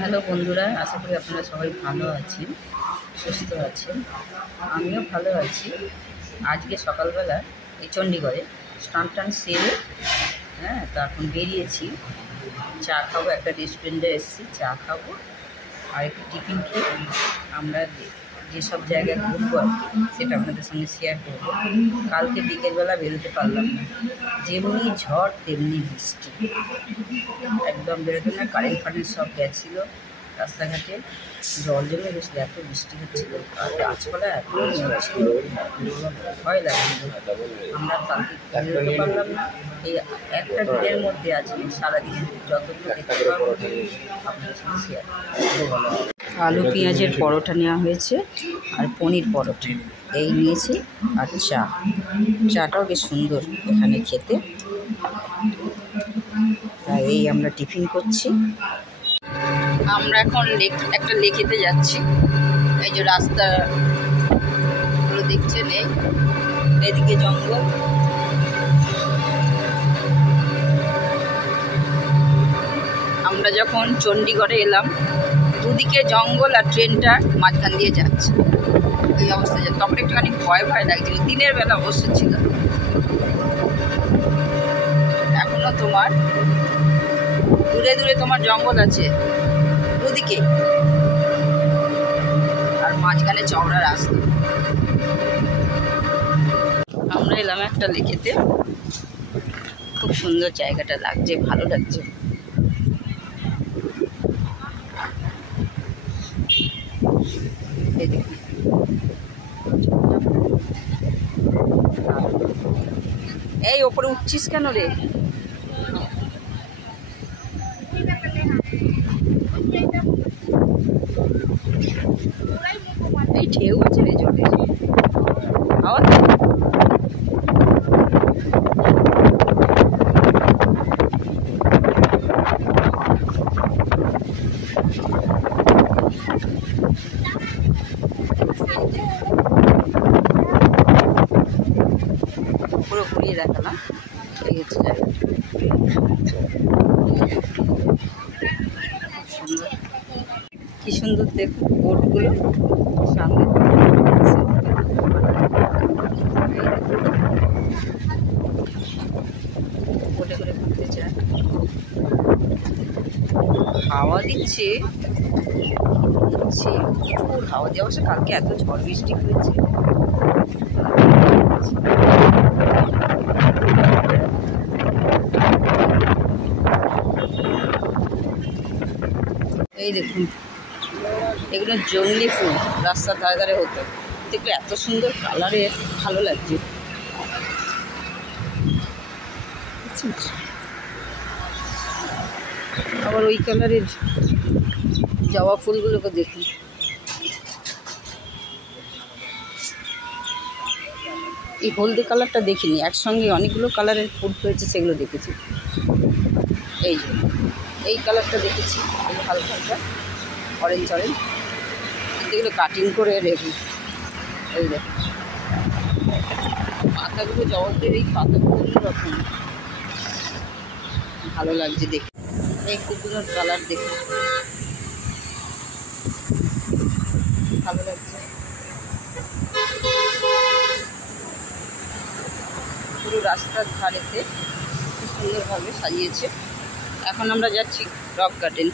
Hello বন্ধুরা, আশা করি আপনারা সবাই ভালো আছেন, সুস্থ আছেন। আমিও ভালো আছি। আজকে সকালবেলা এই চণ্ডীগড়ে স্নান সেরে তো এখন বেরিয়েছি। চা খাবো, একটা রেস্টুরেন্টে এসেছি, চা খাবো আর একটু টিফিন খেয়ে আমরা যেসব জায়গায় ঘুরবো আর কি সেটা আপনাদের সঙ্গে শেয়ার করবো। কালকে বিকেলবেলা বেরোতে পারলাম না, যেমনি ঝড় তেমনি বৃষ্টি, একদম বেরোতে না। কারেন্ট সব গেছিলো, রাস্তাঘাটে জল জমে গেছিলো, এত বৃষ্টি হচ্ছিলো আর গাছপালা এত ছিল, ভয় লাগছিল। আমরা কালকে বেরোতে পারলাম না। এই একটা দিনের মধ্যে আজকে সারাদিন যতটুকু দেখতে পারবো আপনাদের সঙ্গে শেয়ার। আলু পেঁয়াজের পরোটা নেওয়া হয়েছে আর পনির পরোটা এই নিয়েছি, আর চাটাও বেশ সুন্দর এখানে খেতে। তাই এই আমরা টিফিন করছি। আমরা এখন একটা লেকেতে যাচ্ছি। এই যে রাস্তাগুলো দেখছেন, এদিকে জঙ্গল, আমরা যখন চণ্ডীগড়ে এলাম দুদিকে জঙ্গল আর ট্রেনটা মাঝখান দিয়ে যাচ্ছে, এই অবস্থা যাচ্ছে। তখন একটুখানি ভয় লাগছিল, দিনের বেলা অবশ্য ছিল। এখনো তোমার দূরে দূরে তোমার জঙ্গল আছে দুদিকে, আর মাঝখানে চওড়া রাস্তা। আমরা এলাম একটা লেকেতে, খুব সুন্দর জায়গাটা লাগছে, ভালো লাগছে। এই ওপরে উঠছিস কেন রে? এই ঢেউ আছে রে জলে, আওয়াজ পুরো ঘুরিয়ে দেখালাম। এই হচ্ছে জায়গাটা, সুন্দর, কি সুন্দর দেখুন বোটগুলো সামনে বোটে করে ঘুরতে চায়। হাওয়া দিচ্ছে, প্রচুর হাওয়া দিয়ে। অবশ্য কালকে এত ঝড় বৃষ্টি হয়েছে। এই দেখুন, এগুলো জংলি ফুল, রাস্তার ধারে ধারে হতো, দেখলে এত সুন্দর কালারের, ভালো লাগছে। আবার ওই কালারের জবা ফুলগুলোকে দেখুন। এই হলদে কালারটা দেখিনি, একসঙ্গে অনেকগুলো কালারের ফুল হয়েছে, সেগুলো দেখেছি। এই যে এই কালারটা দেখেছি, হালকা হালকা অরেঞ্জ অরেঞ্জ, এগুলো কাটিং করে রেখে। এই দেখুন পাতাগুলো, জবাবের এই পাতাগুলো রকম ভালো লাগছে দেখে। এই কুকুরের কালার দেখে ভালো লাগছে। পুরো রাস্তার ধারেতে খুব সুন্দরভাবে সাজিয়েছে। এখন আমরা যাচ্ছি রক গার্ডেন।